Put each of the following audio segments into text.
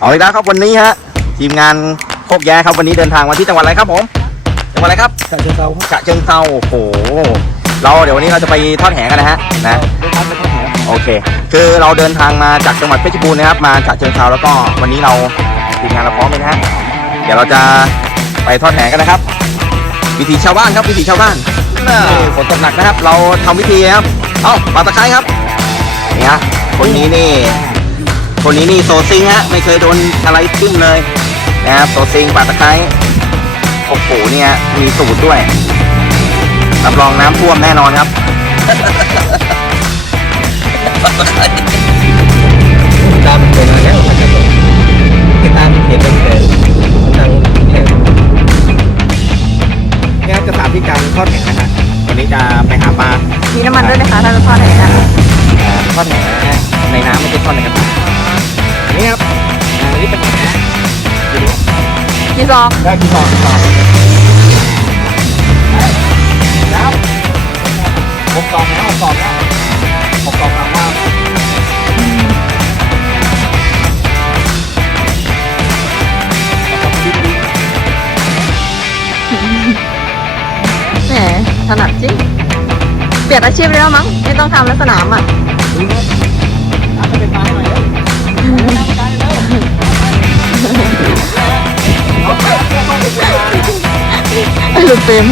เอาอีกแล้วครับวันนี้ฮะทีมงานโคกแย่ครับวันนี้เดินทางมาที่จังหวัดอะไรครับผมจังหวัดอะไรครับฉะเชิงเทราครับฉะเชิงเทราโอ้โหเราเดี๋ยววันนี้เราจะไปทอดแหกันนะฮะนะได้ทำไปทอดแหโอเค คือเราเดินทางมาจากจังหวัดเพชรบูรณ์นะครับมาฉะเชิงเทราแล้วก็วันนี้เราทีมงานเราพร้อมเลยนะฮะเดี๋ยวเราจะไปทอดแหกันนะครับ วิถีชาวบ้านครับวิถีชาวบ้านนี่ฝนตกหนักนะครับ เราทำวิธีนะครับเอ้าปาตะไคร้ครับนี่ฮะคนนี้นี่ คนนี้นี่โซซิงฮะ ไม่เคยโดนอะไรทิ่มเลยนะครับโซซิงปาตะไคร้โอ้โหเนี่ยมีสูตรด้วยรับรองน้ำท่วมแน่นอนครับตามเป็นมาแล้วมันจะตกติดตามเห็นเป็นแต่ทางเนี่ยจะสาธิตการทอดแหนะฮะวันนี้จะไปหาปลามีน้ำมันด้วยนะคะถ้าจะทอดแหกันทอดแหในน้ำไม่ใช่ทอดในกระทะ พี่ซองได้กี่ซองกี่ซองแล้วหกซองแล้วหกซองแล้วหกซองสามว่าแหมถนัดจริง เปลี่ยนอาชีพเลยแล้วมั้ง ไม่ต้องทำแล้วสนามอะดูนะน้ำจะเป็นปลาให้หน่อยเร็วน้ำเป็นปลาให้เร็ว หลุดเฟรม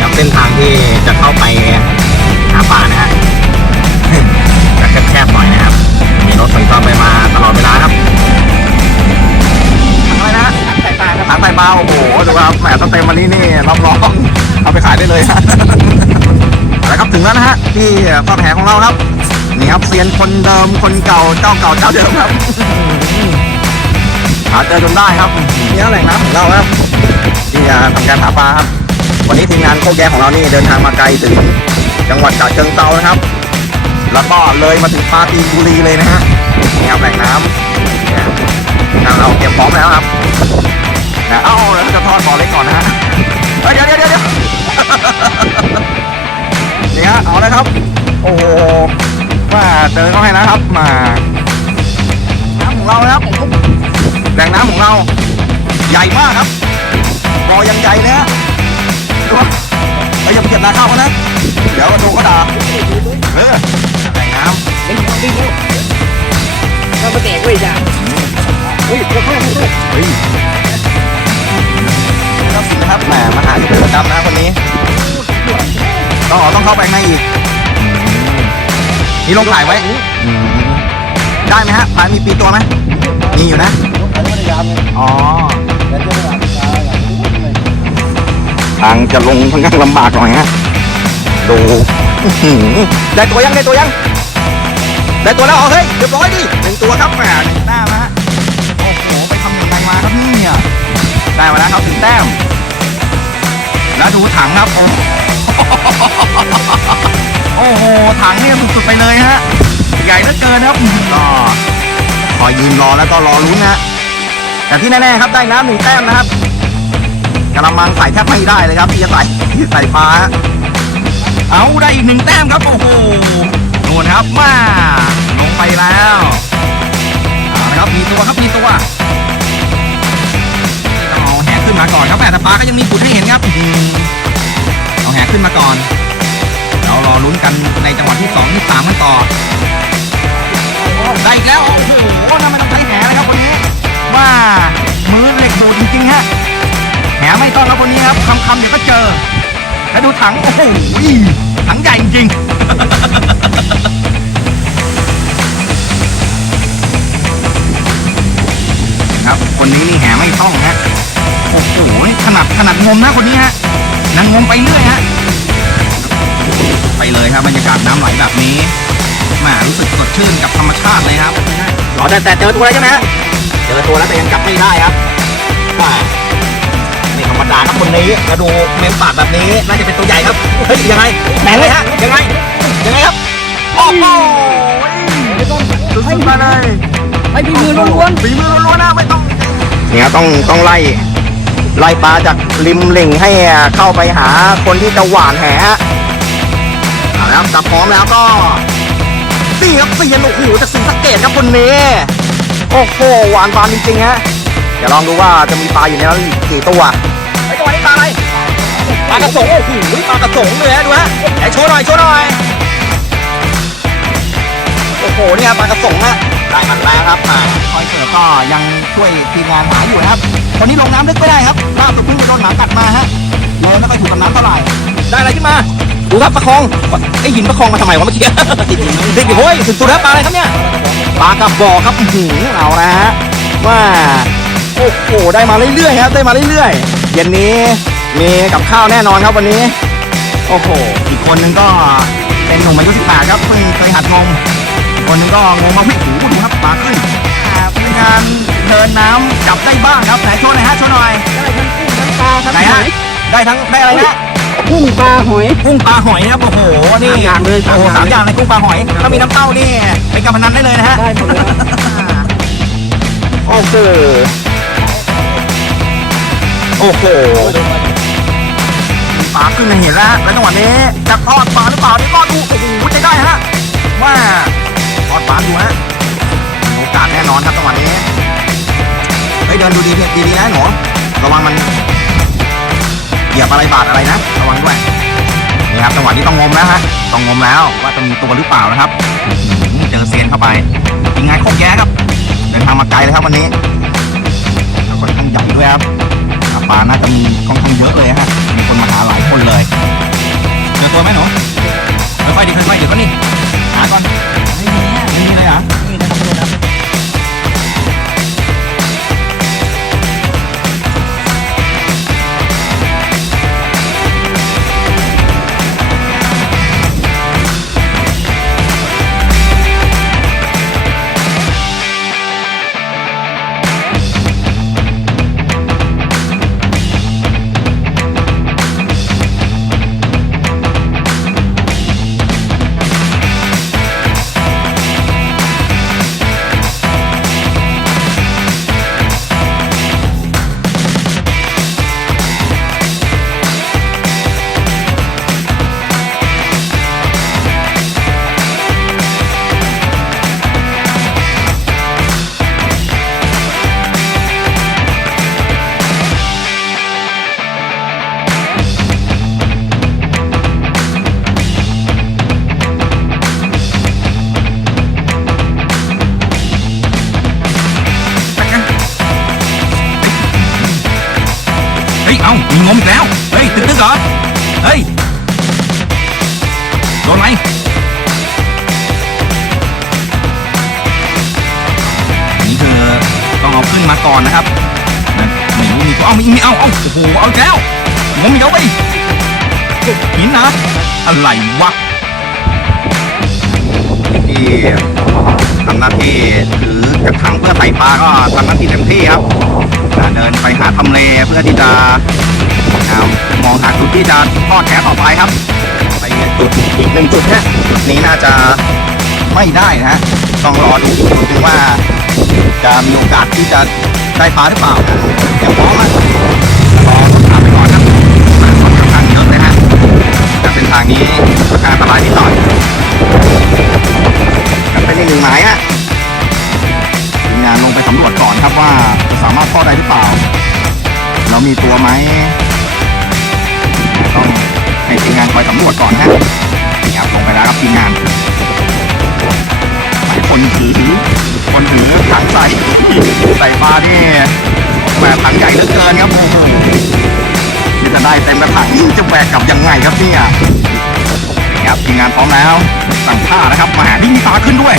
ครับเส้นทางที่จะเข้าไปหาปลานะฮะจะแคบๆหน่อยนะครับ มีรถสัญจรไปมาตลอดเวลาครับถังอะไรนะถังไตปลาถังไตปลาโอ้โหดูครับแหมต้องเต็มวันนี้นี่รับรองเอาไปขายได้เลยฮะะครับถึงแล้วนะฮะที่ทอดแหของเราครับนี่ครับเซียนคนเดิมคนเก่าเจ้าเก่าเจ้าเดิมครับหาเจอจนได้ครับนี่แหล่งน้ำของเราครับที่จะทำการหาปลาครับวันนี้ทีมงานโคแย่ของเรานี่เดินทางมาไกลถึงจังหวัดฉะเชิงเทรานะครับ แล้วก็เลยมาถึงปราจีนบุรีเลยนะฮะนี่ครับแหล่งน้ำเนี่ยทางเราเตรียมพร้อมแล้วครับนะเอ้าเราจะทอดบอเล็กก่อนนะฮะเดี๋ยวเดี๋ยวเดี๋ยว ดี๋ยวนี่ฮะเอาเลยครับ โอ้โหมาเจอเขาให้นะครับ มาน้ำของเรานะครับผมแหล่งน้ำของเรา ใหญ่มากครับบอยังใหญ่เลยฮะดูว่าเฮ้ยอย่าไปเก็บนาข้าวเขานะเดี๋ยวโดนเขาด่าเออแหล่งน้เฮ้ยดิ้งเรามาแตกเว้ยจ้ะเฮ้ยเราเข้ามาด้วยำเฮ้ยต้องสินะครับแหมมาหาอยู่เป็นประจำนะคนนี้ ต้องอ๋อต้องเข้าไปข้างในอีกอืมนี่ลงถ่ายไว้อืมได้ไหมฮะพายมีปีตัวไหมมีอยู่นะรถไถพยายามเลยอ๋อแต่เจ้าหน้าที่อย่างนี้เลยทางจะลงค่อนข้างลำบากหน่อยฮะดูอื้อหือได้ตัวยังได้ตัวยัง ได้ตัวแล้วเหรอเฮ้ยเรียบร้อยดิหนึ่งตัวครับแหมหนึ่งแต้มนะฮะโอ้โหไปทำยังไงมาครับเนี่ยได้มาแล้วครับถึงแต้มแล้วดูถังครับโอ้โห โอ้โหถังเนี่ยสุดๆไปเลยฮะ ใหญ่เหลือเกินครับก็คอยยืนรอแล้วก็รอลุ้นนะฮะแต่ที่แน่ๆครับได้น้ำหนึ่งแต้มนะครับกระมังใส่แทบไม่ได้เลยครับที่จะใส่ที่ใส่ปลาฮะเอาได้อีกหนึ่งแต้มครับ โอ้โหนวลครับมาลงไปแล้วเอาละครับมีตัวครับมีตัวต้องเอาแหขึ้นมาก่อนครับแต่ปลาก็ยังมีขุดให้เห็นครับ ขึ้นมาก่อน เรารอลุ้นกันในจังหวะที่สองที่สามกันต่อ ได้อีกแล้ว โอ้โหทำไมต้องใช้แหเลยครับคนนี้ ว่ามือเหล็กดูจริงๆฮะ แหไม่ต้องครับคนนี้ครับคำคำเดี๋ยวก็เจอ แล้วดูถัง โอ้โหถังใหญ่จริงๆครับ คนนี้นี่แหไม่ต้องฮะ โอ้โห ขนาดขนาดงมนะคนนี้ฮะ นางงมไปเรื่อยฮะไปเลยครับบรรยากาศน้ำไหลแบบนี้แหมรู้สึกสดชื่นกับธรรมชาติเลยครับหรอแต่แต่เจอตัวแล้วใช่ไหมฮะเจอตัวแล้วแต่ยังจับไม่ได้ครับว่านี่ธรรมดาครับคนนี้มาดูเมมปากแบบนี้น่าจะเป็นตัวใหญ่ครับเฮ้ยยังไงแหงเลยฮะยังไงยังไงครับโอ้โหสุดๆมาเลยไอ้พี่มือล้วนฝีมือล้วนๆนะไม่ต้องเนี่ยต้องต้องไล่ ไล่ปลาจากริมเหล่งให้เข้าไปหาคนที่จะหวานแหฮะครับจับพร้อมแล้วก็นี่ครับเซียนโอ้โหจากสีสะเกตครับคนนี้โอ้โหหวานบานจริงๆฮะเดี๋ยวลองดูว่าจะมีปลาอยู่ในนั้นอีกกี่ตัวไอ้ตัวนี้ปลาอะไรปลากระสงโอ้โหปลากระสงเลยฮะดูฮะไหนโชว์หน่อยโชว์หน่อยโอ้โหเนี่ยปลากระสงฮะได้มันแล้วครับอ่าคอยเกิดก็ยังช่วยทีมงานหาอยู่นะครับ คนนี้ลงน้ำลึกไม่ได้ครับล่าสุดเพิ่งไปโดนหมากัดมาฮะเลยไม่ค่อยถูกกับน้ำเท่าไหร่ได้อะไรขึ้นมาดูครับประคองไอหินประคองมาทำไมวะเมื่อกี้ติดหินติดหินโอ้ยสุดๆครับปลาอะไรครับเนี่ยปลากระบอกครับอื้อหือเอาละฮะว่าโอ้โหได้มาเรื่อยๆครับได้มาเรื่อยๆเย็นนี้มีกับข้าวแน่นอนครับวันนี้ โอ้โหอีกคนนึงก็เป็นหนุ่มอายุ18ครับเพิ่งเคยหัดงมอีกคนนึงก็งมมาวิ่งหูดูครับปลาขึ้น อ่าเป็นการเดินน้ำจับได้บ้างครับไหนโชว์หน่อยฮะโชว์หน่อยได้ทั้งกุ้งทั้งปลาทั้งไหนหฮะอยได้ทั้งได้อะไรนะกุ้งปลาหอยกุ้งปลาหอยนะครับโอ้โหนี่สามอย่างเลยโอ้โหสาสามมอย่อาย่างงในกุ้งปลาหอยถ้ามีน้ำเต้านี่เป็นการพนันได้เลยนะฮะได้หมดเลยโอ้โหโอ้โหปลาขึ้นมาเห็นแล้วฮะแล้วจังหวะนี้จะทอดปลาหรือเปล่านี่ก็ดูโอ้โหจะได้ฮะว่าทอดปลาอยู่ฮะโอ กาสแน่นอนครับจังหวะนี้เฮ้ยเดินดูดีๆดีนะหนูระวังมันเหยียบอะไรบาดอะไรนะ ระวังด้วยนี่ครับจังหวะนี้ต้องงมแล้วฮะต้องงมแล้วว่าจะมีตัวหรือเปล่านะครับเจอเซียนเข้าไปทีมงานของแย้ครับเดินทางมาไกลเลยครับวันนี้แล้วค่อนข้างใหญ่ด้วยครับปลาน่าจะมีค่อนข้างเยอะเลยฮะมีคนมาหาหลายคนเลยเจอตัวไหมหนูค่อยๆดิค่อยๆเดี๋ยวก็นี่หาก่อนไม่มีไม่มีเลยอะ หินนะ อะไรวะ ที่ทำหน้าที่ถือกระถางเพื่อใส่ปลาก็ทำหน้าที่เต็มที่ครับอ่าเดินไปหาทำเลเพื่อที่จะอ่ามองหาจุดที่จะทอดแหต่อไปครับ ไปจุดอีกหนึ่งจุดฮะจุดนี้น่าจะไม่ได้นะฮะต้องรอดูดหนึงว่าจะมีโอกาสที่จะได้ปลาหรือเปล่าเดี๋ยวพร้อมอะ เป็นทางนี้ค่อนข้างอันตรายนิดหน่อยแต่เป็นอีกหนึ่งหมายฮะทีมงานลงไปสำรวจก่อนครับว่าจะสามารถทอดได้หรือเปล่าแล้วมีตัวไหมต้องให้ทีมงานคอยสำรวจก่อนฮะนี่ครับลงไปแล้วครับทีมงานหลายคนถือคนถือถังใส่ใส่ปลานี่แหมถังใหญ่เหลือเกินครับโอ้โห จะได้เต็มกระถังจะแบกกลับยังไงครับเนี่ยนะครับทีมงานพร้อมแล้ว สั่งท่านะครับมาที่มีปลาขึ้นด้วย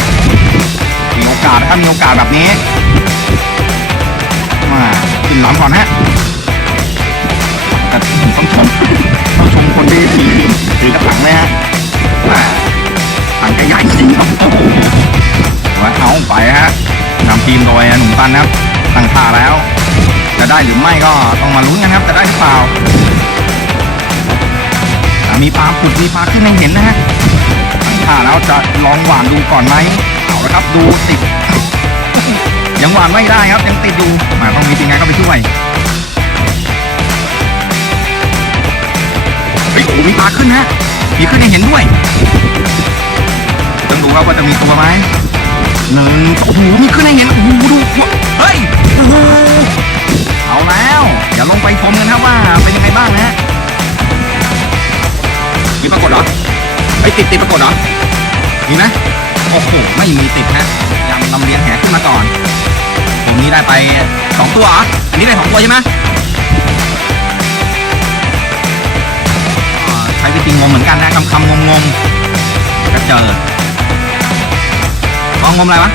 มีโอกาสนะครับมีโอกาสแบบนี้มาขึ้นหลังก่อนฮะแต่ต้องชมต้องชมคนที่ถือถือกระถางเลยฮะมาถังใหญ่จริงครับโอ้โหมาเอาไปฮะนำทีมโดยหนุ่มตันนะครับ ตั้งท่าแล้ว จะได้หรือไม่ก็ต้องมาลุ้นกันครับ จะได้หรือเปล่า มีปลาผุดมีปลาขึ้นให้เห็นนะฮะตั้งาแล้วจะลองหวานดูก่อนไหมเอาละครับดูติดยังหวานไม่ได้ครับยังติดอยู่มาต้องมีทีมงานเข้าไปช่วยเฮ้ยโอ้โหมีปลาขึ้นฮะมีขึ้นให้เห็นด้วยต้องดูครับว่าจะมีตัวไหมหนึ่งโอ้โหมีขึ้นให้เห็นโอ้โหดูเฮ้ย เอาแล้วเดี๋ยวลงไปชมกันครับว่าเป็นยังไงบ้างนะฮะมีปรากฏเหรอไอติดติดปรากฏเหรอมีไหมโอ้โหไม่มีติดฮะยังลำเลียงแหขึ้นมาก่อนผมนี้ได้ไปสองตัวเหรออันนี้ได้สองตัวใช่ไหมใช้วิธีงมเหมือนกันนะคำคำงมงมก็เจอลองงมอะไรวะ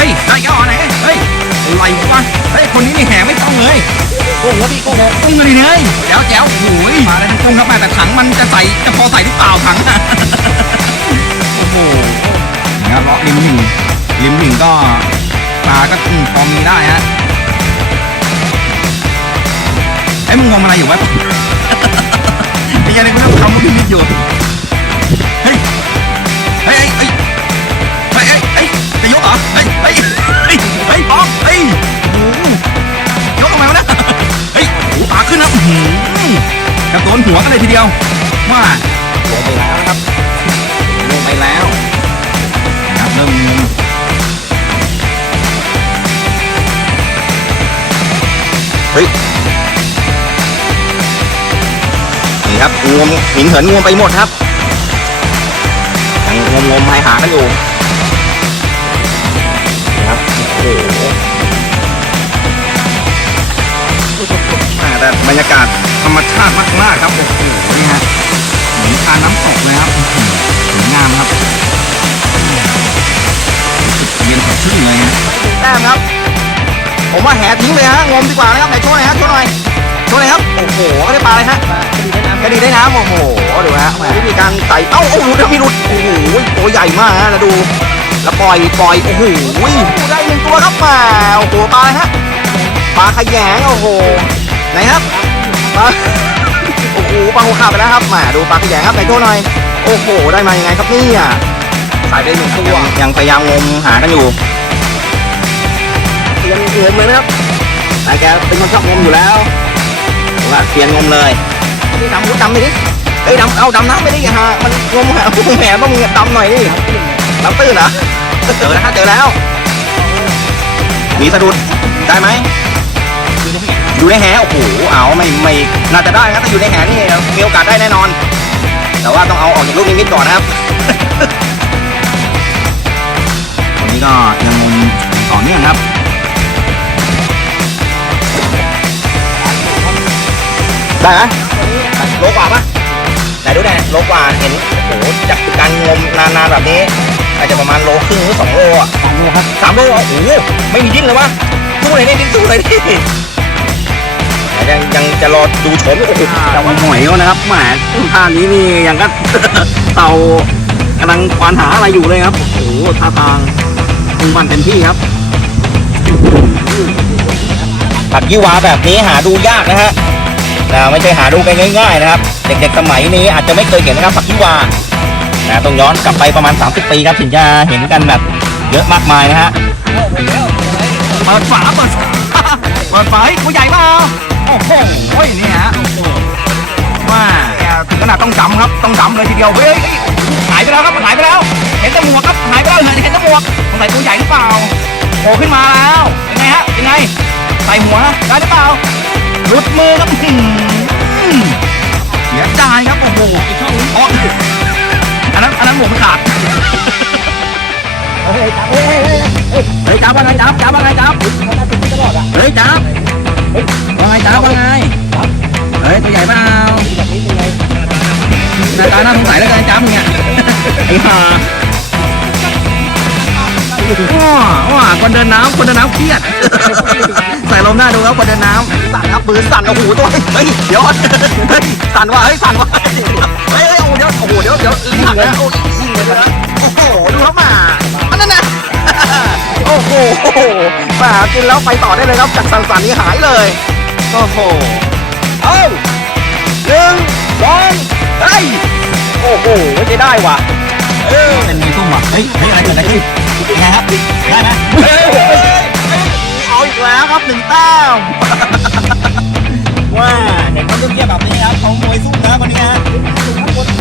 ฮ้ยได้ยอไหนเฮ้ยอะไรวะเฮ้ยคนนี้นี่แห่ไม่ต้องเลยกุ้งครับพี่กุ้งกุ้งเลยเลยแจ๋วแจ๋วโอ้ยมาแล้วทั้งกุ้งครับมาแต่ถังมันจะใส่จะพอใส่หรือเปล่าถังโอ้โหนี่ครับเลาะริมหนึ่งริมหนึ่งก็ปลาก็อืมพอมีได้ฮะไอ้ยมึงงงอะไรอยู่วะไอ้ยังไงกูต้องทำมุกพิมิตอยู่ เฮ้ยเฮ้ยเฮ้ยเฮ้ยปองเฮ้ยโอ้โหยกทำไมวะเนี่ยเฮ้ยโอ้โหปลาขึ้นแล้วอื้อหือกระโดนหัวกันเลยทีเดียวว่าลงไปแล้วนะครับลงไปแล้วนะครับเริ่มงงเฮ้ยนี่ครับงมหินเหินงมไปหมดครับยังงมงมหายหากันอยู่ แต่บรรยากาศธรรมชาติมากๆครับโอ้โหนี่ฮะเหมือนทานน้ำตกเลยครับสวยงามครับเย็นสดชื่นเลยฮะแต้มครับ ผมว่าแหทิ้งเลยฮะงมดีกว่านะครับไหนช่วยหน่อยฮะช่วยหน่อยช่วยหน่อยครับโอ้โหเขาได้ปลาอะไรฮะกระดีได้น้ำโอ้โหดูฮะแหมวิธีการใส่เอ้าโอ้โหมีหลุดโอ้โหตัวใหญ่มากฮะแล้วดูแล้วปล่อยปล่อยโอ้โหได้หนึ่ง ตัวครับมาโอ้โหปลาอะไรฮะปลาขยงโอ้โหไหนครับปลาโอ้โหปลาหัวขาดไปแล้วครับมาดูปลาขยงครับไหนโชว์หน่อยโอ้โห ได้มายังไงครับเนี่ยสายไปหนึ่งตัวยังพยายามงมหากันอยู่ยังงมเลยนะครับแต่แกเป็นคนชอบงมอยู่แล้วว่าเสียนงมเลยนี่ดำกูดำไปดิเอ้ยดำเอาดำน้ำไปดิฮะมันงมหากูแหมต้องมึงดำหน่อยดิดำตื้นเหรอเจอแล้วฮะเจอแล้ว มีสะดุดได้ไหมอยู่ในแหโอ้โหเอาไม่ไม่น่าจะได้ครับถ้าอยู่ในแหนี่มีโอกาสได้แน่นอน แต่ว่าต้องเอาออกจากลูกนิมิตก่อนนะครับวันนี้ก็ยังงมต่อเนื่องครับได้ไหมโลกว่าปะไหนดูหน่อยโลกว่าเห็นโอ้โหจากการงมนานๆแบบนี้อาจจะประมาณโลครึ่งหรือสองโลอะ สามโลครับสามโลอะโอ้โหไม่มีดิ้นเลยวะสู้เลยนี่ดิ้นสู้เลยนี่ยังยังจะรอดูโฉมอยู่โอ้โหแต่ว่าหมวยเขานะครับแหมท่านี้นี่ยังก็เต่ากำลังควานหาอะไรอยู่เลยครับ โอ้โหท่าทางมุ่งมั่นเต็มที่ครับผักยี่หวาแบบนี้หาดูยากนะฮะนะไม่ใช่หาดูกันง่ายๆนะครับ เด็กๆสมัยนี้อาจจะไม่เคยเห็นนะครับผักยี่หวานะต้องย้อนกลับไปประมาณ 30 ปีครับถึงจะเห็นกันแบบ เยอะมากมายนะฮะเปิดฝาเปิดฝาเปิดฝาเฮ้ยตัวใหญ่เปล่าโอ้โหนี่ฮะโอ้โหว่าถึงขนาดต้องจำครับต้องจำเลยทีเดียวเฮ้ยเฮ้ยหายไปแล้วครับหายไปแล้ว เห็นแต่หมวกครับหายไปแล้วเห็นเห็นแต่หมวกสงสัยตัวใหญ่หรือเปล่าโผล่ขึ้นมาแล้วยังไงฮะยังไงใส่หัวนะได้หรือเปล่าหลุดมือครับอื้อหือเสียดายครับโอ้โหอีกช่องนึงอ๋ออันนั้นอันนั้นหมวกมันขาด เฮ้ยจับเฮ้ยเฮ้ยเฮ้ยเฮ้ยจับว่าไงจับจับว่าไงจับเฮ้ยจับเฮ้ยว่าไงจับว่าไงเฮ้ยตัวใหญ่เปล่าหน้าตาน่าสงสัยแล้วกันจับมึงเนี่ยไอ้ห่าว้าว้าคนเดินน้ำคนเดินน้ำเครียดใส่ลมหน้าดูครับคนเดินน้ำสั่นครับปืนสั่นโอ้โหตัวเฮ้ยเดี๋ยวเฮ้ยสั่นว่ะเฮ้ยสั่นว่ะเฮ้ยเฮ้ยโอ้โหเดี๋ยวโอ้โหเดี๋ยวเดี๋ยวอึ้งหักนะโอ้โหยิงเลยนะโอ้โหดูแล้วมา อันนั้นนะโอ้โหแหมากินแล้วไปต่อได้เลยครับจากสั่นสั่นนี้หายเลย โอ้โห เอ้าหนึ่งสองเฮ้ยโอ้โหไม่ได้ได้ว่ะเออเป็นมีตุ้มว่ะเฮ้ยเฮ้ยอะไรเกิดอะไรขึ้นยังไงครับได้ไหมเฮ้ยเฮ้ยเฮ้ยเอาอีกแล้วครับหนึ่งแต้มว้าเห็นเขาเงียบๆแบบนี้ครับเขามวยสู้นะวันนี้ฮะ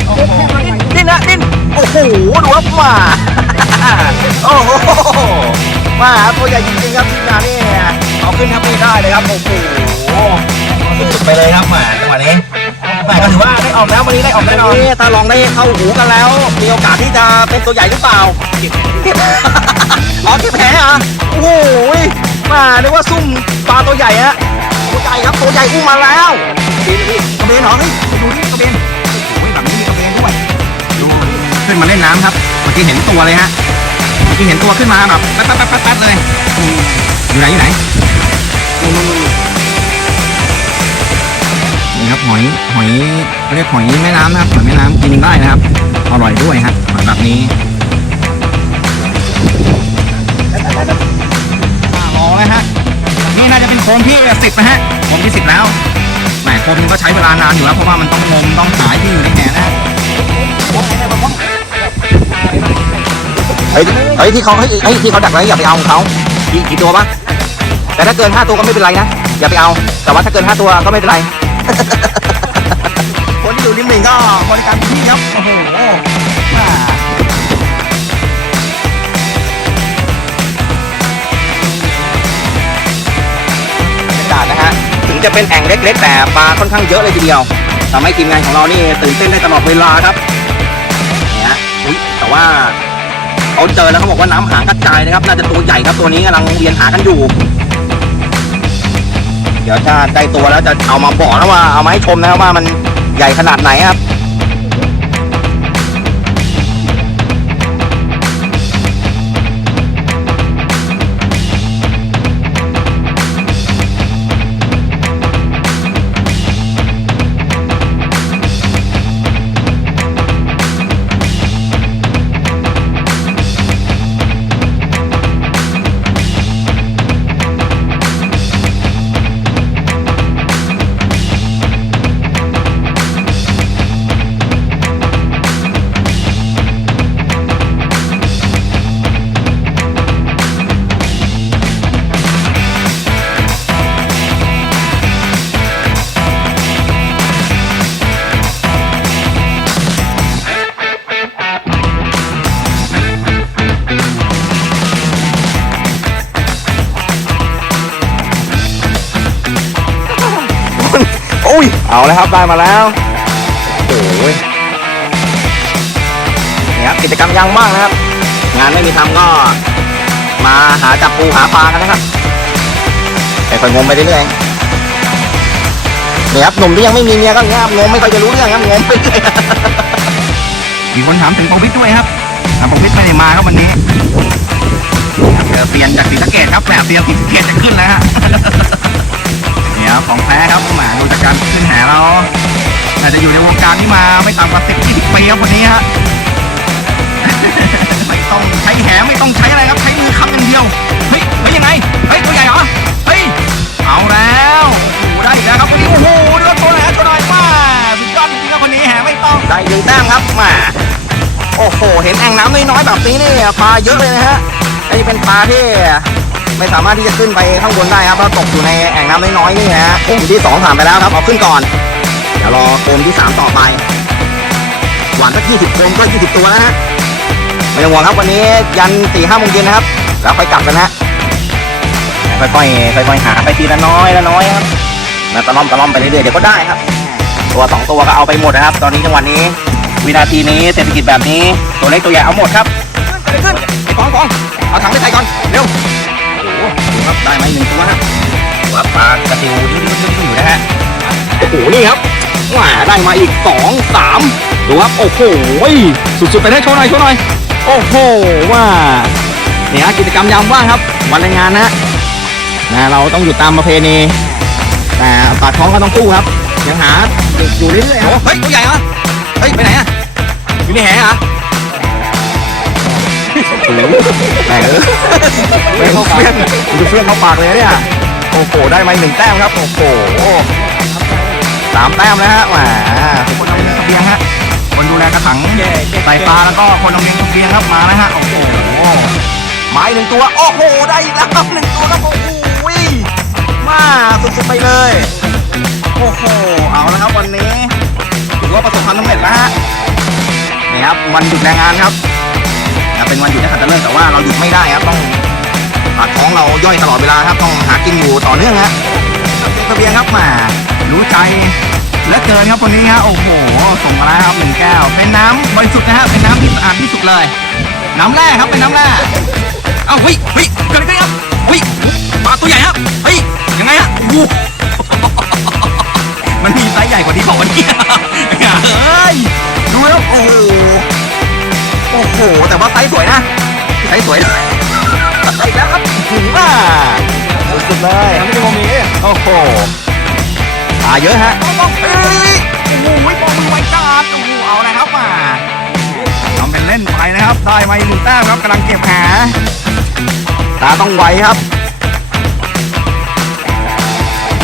โอ้โหดิ้นนะดิ้นโอ้โหดูครับหมาโอ้โหห มาตัวใหญ่จริงๆครับทีมงานนี่เอาขึ้นครับนี่ได้เลยครับโอ้โหสุดๆไปเลยครับหมาจังหวะนี้แต่ก็ถือว่าได้ออกแล้ววันนี้ได้ออกแน่นอนนี่ถ้าลองได้เข้าหูกันแล้ว มีโอกาสที่จะเป็นตัวใหญ่หรือเปล่าอ๋อที่แผลเหรอโอ้โหมาเรียกว่าซุ่มปลาตัวใหญ่ฮะตัวใหญ่ครับตัวใหญ่อุ้มมาแล้วกระเบนเหรอเฮ้ยไปดูนี่กระเบนโอ้ยแบบนี้มีกระเบนด้วยดูขึ้นมาเล่นน้ำครับเมื่อกี้เห็นตัวเลยฮะเมื่อกี้เห็นตัวขึ้นมาแบบแป๊ด แป๊ดเลย อยู่ไหนอยู่ไหนนี่ครับหอยหอยเขาเรียกหอยแม่น้ำนะครับหอยแม่น้ำกินได้นะครับอร่อยด้วยฮะหอยแบบนี้รอแล้วฮะนี่น่าจะเป็นโค้งที่สิบนะฮะโค้งที่สิบแล้วแหมโค้งนี้ก็ใช้เวลานานอยู่แล้วเพราะว่ามันต้องงมต้องหายที่อยู่ในแหนะฮะ เฮ้ยเฮ้ยที่เขาเฮ้ยเฮ้ยที่เขาดักไว้อย่าไปเอาของเขากี่กี่ตัวปะแต่ถ้าเกินห้าตัวก็ไม่เป็นไรนะอย่าไปเอา แต่ว่าถ้าเกินห้าตัวก็ไม่เป็นไร คนที่อยู่ริมหนึ่งก็บริการที่ครับโอ้โหมาบรรยากาศนะฮะถึงจะเป็นแอ่งเล็กๆ แต่ปลาค่อนข้างเยอะเลยทีเดียวทำให้ทีมงานของเรานี่ตื่นเต้นได้ตลอดเวลาครับเนี่ยฮะอุ๊ยแต่ว่า เขาเจอแล้วเขาบอกว่าน้ำหางกระจายนะครับ น่าจะตัวใหญ่ครับตัวนี้กำลังเวียนหากันอยู่ เดี๋ยวถ้าได้ตัวแล้วจะเอามาบอกนะว่าเอามาให้ชมนะครับว่ามันใหญ่ขนาดไหนครับาแล้วครับได้มาแล้วโอ้ยนี่ครับกิจกรรมยังบ้างนะครับ งานไม่มีทำก็ มาหาจับปูหาปลากันนะครับไปค่อยงมไปเรื่อยๆนี่ครับหนุ่มที่ยังไม่มีเมียก็งับงมไม่ค่อยจะรู้เรื่องครับงมไปเรื่อยมีคนถามถึงปอวิทย์ด้วยครับอ่าปอวิทย์ไม่ได้มาครับวันนี้เปลี่ยนจากศรีสะเกดครับแหมเดียนศรีสะเกดจะขึ้นแล้วฮะ ครับของแท้ครับหมดูจากการขึ้นแหเราน่าจจะอยู่ในวงการนี้มาไม่ต่ำกว่าสิบยี่สิบปีครับคนนี้ฮะไม่ต้องใช้แหไม่ต้องใช้อะไรครับใช้มือคำอย่างเดียวเฮ้ยเฮ้ยยังไงเฮ้ยตัวใหญ่เหรอเฮ้ยเอาแล้วได้อีกแล้วครับคนนี้โอ้โหเลือตัวไหนตัวไหนมาสุดยอดจริงๆครับคนนี้แหไม่ต้องได้หนึ่งแต้มครับมาโอ้โห เห็นแอ่งน้ำน้อยๆแบบนี้นี่ปลาเยอะเลยนะฮะไอ้เป็นปลาที่ ไม่สามารถที่จะขึ้นไปข้างบนได้ครับเพราะตกอยู่ในแอ่งน้ำน้อยๆนี่ฮะกลุ่มที่สองผ่านไปแล้วครับเอาขึ้นก่อน เดี๋ยวรอกลุ่มที่สามต่อไป หวานสักยี่สิบคนก็ยี่สิบตัวแล้วฮะไม่ต้องห่วงครับวันนี้ยันสี่ห้าโมงเย็นนะครับแล้วค่อยกลับกันนะฮะค่อยๆค่อยๆหาไปทีละน้อยละน้อยครับแล้วตะล่อมตะล่อมไปเรื่อยๆเดี๋ยวก็ได้ครับ ตัวสองตัวก็เอาไปหมดนะครับ ตอนนี้จังหวะนี้ วินาทีนี้เศรษฐกิจแบบนี้ตัวเล็กตัวใหญ่เอาหมดครับขึ้นขึ้นไอ้กองกองเอาถังไปใส่ก่อนเร็ว ดูครับได้ไหมหนึ่งตัวนะตัวปลากระติวดิ้นดิ้นดิ้นอยู่นะฮะโอ้โหนี่ครับแหมได้มาอีกสองสามดูครับโอ้โหสุดๆไปได้โชว์หน่อยโชว์หน่อยโอ้โหว่าเนี่ยฮะกิจกรรมยามว่างครับ วันแรงงานนะนะเราต้องหยุดตามประเพณีแต่ปากท้องก็ต้องสู้ครับยังหาอยู่เรื่อยๆครับเฮ้ยตัวใหญ่เหรอเฮ้ยไปไหนอะอยู่ในแหเหรอ แหมเออเฟี้ยงเฟี้ยงดูเฟี้ยงเข้าปากเลยเนี่ยโอ้โหได้มาหนึ่งแต้มครับโอ้โหสามแต้มแล้วฮะแหมคนเอาเลี้เบียงฮะคนดูแลกระถังใส่ปลาแล้วก็คนเอาเลี้เบียงครับมาแล้วฮะโอ้โหไม้หนึ่งตัวโอ้โหได้อีกแล้วหนึ่งตัวครับโอ้โหมาสุดๆไปเลยโอ้โหเอาแล้วครับวันนี้ถือว่าประสบความสำเร็จแล้วฮะนี่ครับวันหยุดแรงงานครับ นะเป็นวันหยุดที่ขัดเลิกแต่ว่าเราหยุดไม่ได้ครับต้องปากท้องเราย่อยตลอดเวลาครับต้องหากินอยู่ต่อเนื่องฮะเสบียงครับมารู้ใจเลือเกินครับวันนี้ฮะโอ้โหส่งมาแล้วครับหนึ่งแก้วเป็นน้ำบริสุทธิ์นะฮะเป็นน้ำที่สะอาดที่สุดเลย น้ำแร่ครับเป็นน้ำแร่เอ้าเฮ้ยเฮ้ยเกิดอะไรขึ้นครับเฮ้ยปลาตัวใหญ่ครับเฮ้ยยังไงฮะโอ้โหมันมีไซส์ใหญ่กว่าที่บอกวันนี้เฮ้ยดูแล้วโอ้โห หแต่ว่าไซส์สวยนะ ไซส์สวยนะอีกแล้วครับถึงว่าสุดๆเลยไม่ได้โมมีโอ้โหปลาเยอะฮะเฮ้ยโอ้โหบอลมือไวจัดโอ้โหเอาเลยครับมาทำเป็นเล่นไปนะครับ ได้มาอีกหนึ่งแต้มครับกำลังเก็บหา ตาต้องไวครับ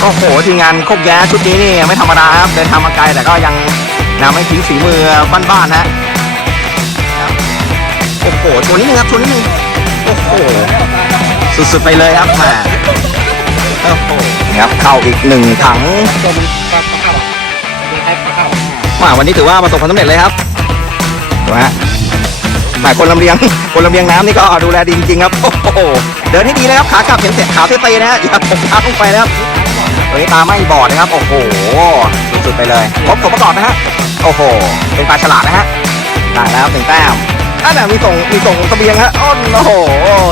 โอ้โหทีมงานโคกแย้ชุดนี้นี่ไม่ธรรมดาครับ เดินทางมาไกลแต่ก็ยังนะไม่ทิ้งฝีมือบ้านๆนะ โอ้โหชนนิดนึงครับชนนิดนึงโอ้โหสุดๆไปเลยครับแหมาโอ้โหนะครับเข้าอีกหนึ่งถังตัวมันปลาเข้ามีใครปลาเข้าว่าวันนี้ถือว่าประสบความสำเร็จเลยครับดูฮะหมายคนลำเลียง คนลำเลียงน้ำนี่ก็ดูแลดีจริงๆครับโอ้โหเดินให้ดีนะครับขากลับเห็นเสร็จขาเตะๆนะฮะอย่าตกน้ำลงไปนะครับตัวนี้ตาไม่บอดนะครับ โอ้โหสุดๆไปเลยครบสมประกอบนะฮะโอ้โห เป็นปลาฉลาดนะฮะได้แล้วหนึ่งแต้ม อันน่ะมีส่งมีส่งเสบียงฮะอ้อนโอ้โห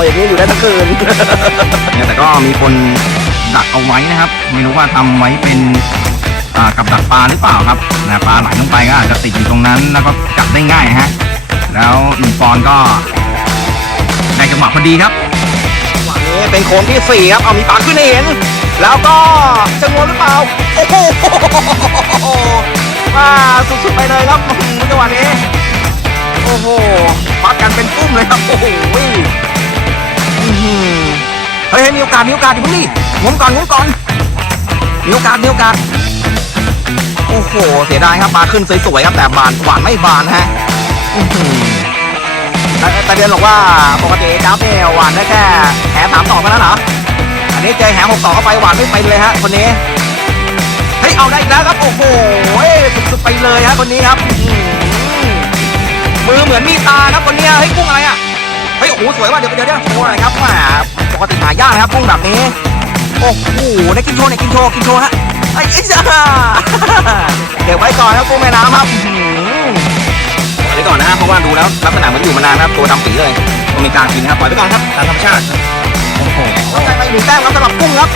อย่างนี้อยู่ได้ทั้งคืนเนี่ยแต่ก็มีคนดักเอาไว้นะครับ ไม่รู้ว่าทำไว้เป็นอ่ากับดักปลาหรือเปล่าครับนะปลาไหลลงไปก็อาจจะติดอยู่ตรงนั้น แล้วก็จับได้ง่ายฮะแล้วหนุ่มปอนก็ได้จังหวะพอดีครับจังหวะนี้เป็นโค้งที่สี่ครับเอามีปลาขึ้นให้เห็น แล้วก็จะงวนหรือเปล่าโอ้โหมาสุดๆไปเลยครับอื้อหือจังหวะนี้ โอ้โหปัดกันเป็นปุ้มเลยครับ โอ้โหอื้อหือเฮ้ยเฮ้ยมีโอกาส มีโอกาสดิพวกนี้งมก่อนงมก่อน มีโอกาส มีโอกาส โอ้โห เสียดายครับมาขึ้นสวยๆครับ แต่บานหวานไม่บานฮะอือหือแต่เดือนบอกว่าปกติจ้าเนี่ยหวานได้แค่แหสามต่อมาแล้วเหรอ อันนี้เจอแหหกต่อเข้าไปหวานไม่เป็นเลยฮะคนนี้ เฮ้ยเอาได้อีกแล้วครับ โอ้โหสุดๆไปเลยฮะคนนี้ครับอื มือเหมือนมีตาครับคนนี้เฮ้ยกุ้งอะไรอะเฮ้ยโอ้โหสวยว่ะเดี๋ยวเดี๋ยวเดี๋ยวโชว์หน่อยครับแหมปกติหายากนะครับกุ้งแบบนี้โอ้โหได้กินโชว์ได้กินโชว์กินโชว์ฮะไอ้ไอ้จ้าเก็บไว้ก่อนครับกุ้งแม่น้ำครับอื้อหือปล่อยไว้ก่อนนะฮะเพราะว่าดูแล้วลักษณะมันอยู่มานานครับตัวดำปีเลยต้องมีการกินนะครับปล่อยไว้ก่อนครับตามธรรมชาติครับโอ้โหได้ไปหนึ่งแต้มครับสำหรับกุ้งครับ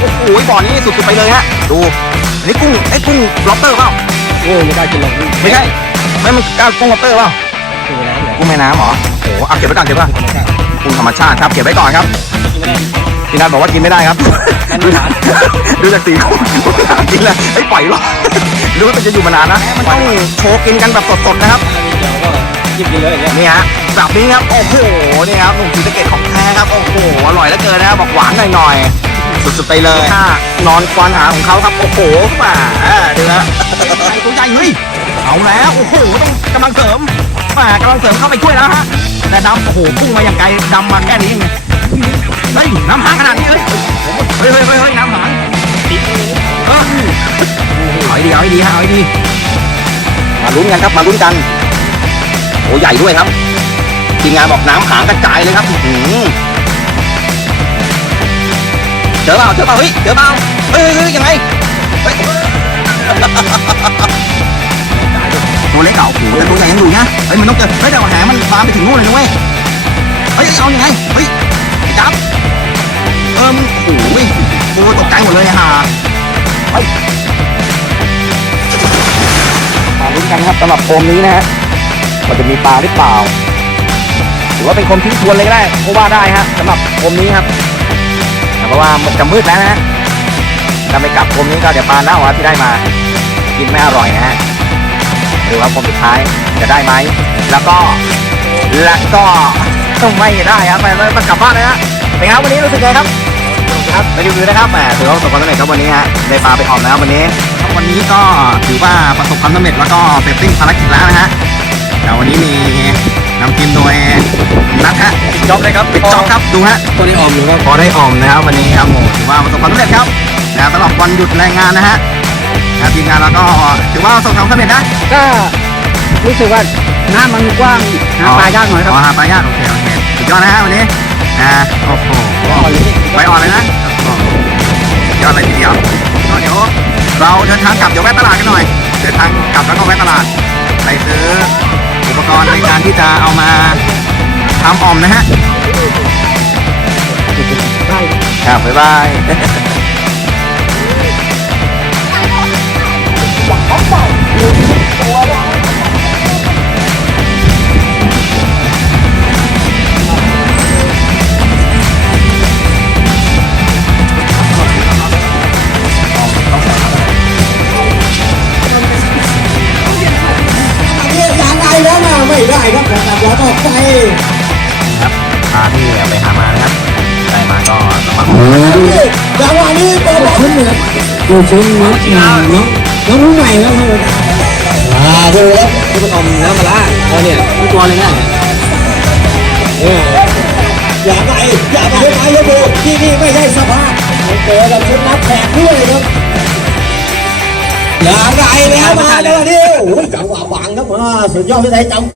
โอ้โหบ่อนี้สุดๆไปเลยฮะดูอันนี้กุ้งไอ้ยกุ้งล็อบสเตอร์เปล่าโอ้ไม่ได้กินหรอกไม่ใช่ไม่มันกล้ากุ้งล็อบสเตอร์เปล่า กินน้ำเลยกุ้งแม่น้ำเหรอโอ้โหเอาเก็บไว้ก่อนเก็บไว้ก่อนกุ้งธรรมชาติครับ เก็บไว้ก่อนครับกินไม่ได้พี่นัทบอกว่ากินไม่ได้ครับมันหวานดูจากสีของกินแล้วไอ้ยปล่อยหรอรู้ว่ามันจะอยู่มานานนะมันต้องโชว์กินกันแบบสดๆนะครับถ้ามีเดียวก็กินกินเลยอย่างเงี้ยนี่ฮะแบบนี้ครับ โอ้โห นี่ครับหนุ่มสีสะเกตของแท้ครับ โอ้โห อร่อยเหลือเกินนะครับบอกหวานหน่อยๆ สุดๆไปเลยถ้านอนควานหาของเขาครับ โอ้โหมาดูนะตัวใหญ่เฮ้ยเอาแล้ว โอ้โห ต้องกำลังเสริม มกำลังเสริมเข้าไปช่วยแล้วฮะ แต่ดำโอ้โหพุ่งมาอย่างไกลดำมาแค่นี้เองเฮ้ยน้ำหางขนาดนี้เลยเฮ้ยเฮ้ยเฮ้ยน้ำหางเออเอาให้ดีเอาให้ดีฮะเอาให้ดีมาลุ้นกันครับมาลุ้นกันโอ้ใหญ่ด้วยครับทีมงานบอกน้ำหางกระจายเลยครับหือเจอเปล่าเจอเปล่าเฮ้ยเจอเปล่าเฮ้ยเฮ้ยยังไง ตัวเล็กอะโอ้โหแต่ตัวใหญ่ยังอยู่นะเฮ้ยมันต้องเจอเฮ้ยแต่ว่าแหมันบานไปถึงนู่นเลยนะเว้ยเฮ้ยเอายังไงเฮ้ยจับเอิ่มโอ้โหโอ้ตกใจหมดเลยอะฮ่าเฮ้ยมาลุ้นกันครับสำหรับโคมนี้นะฮะมันจะมีปลาหรือเปล่าหรือว่าเป็นคนทิ้งทวนเลยก็ได้ก็ว่าได้ฮะสำหรับคมนี้ครับแต่เพราะว่ามันจะมืดแล้วนะฮะถ้าไม่กลับคมนี้ก็เดี๋ยวปลาเน่าครับที่ได้มากินไม่อร่อยนะฮะ ดูว่าคมสุดท้ายจะได้ไหม แล้วก็ แล้วก็ต้องไม่ได้ครับไปไปกลับบ้านเลยฮะเป็นไงครับวันนี้รู้สึกไงครับครับไปดูนะครับแหมถือว่าประสบความสำเร็จครับวันนี้ฮะได้ปลาไปออมแล้ววันนี้ วันนี้ก็ถือว่าประสบความสำเร็จแล้วก็เสร็จสิ้นภารกิจแล้วนะฮะแต่วันนี้มีนำทีมโดยนัทฮะปิดจ็อบเลยครับปิดจ็อบครับดูฮะตัวนี้ออมหรือว่าพอได้ออมนะครับวันนี้ครับโอ้ถือว่าประสบความสำเร็จครับนะสำหรับวันหยุดแรงงานนะฮะ อ่าทีมงานเราก็ถือว่าประสบความสำเร็จนะก็รู้สึกว่าน้ำมันกว้างหาปลายากหน่อยครับอ๋อหาปลายากโอเคโอเคสุดยอดนะฮะวันนี้อ่าโอ้โหไว้อ่อนเลยนะโอ้โหสุดยอดเลยทีเดียวก็เดี๋ยวเราเดินทางกลับเดี๋ยวแวะตลาดกันหน่อยเดินทางกลับแล้วก็แวะตลาดไปซื้ออุปกรณ์ในการที่จะเอามาทำอ่อมนะฮะครับบ๊ายบายเนี่ย ดูชิ้นน้องน้องน้องรู้ใหม่แล้วครับอ่าดูแล้วที่มันอมน้ำปลาร้าเออเนี่ยทุกตัวเลยนะเนี่ยอย่าไปอย่าไปไปยกมือที่นี่ไม่ใช่สภาเจอกับชุดนักแขกด้วยครับอย่างไรแล้วมาแล้วนี่จังหวะบังครับมาสุดยอดที่ไหนจำ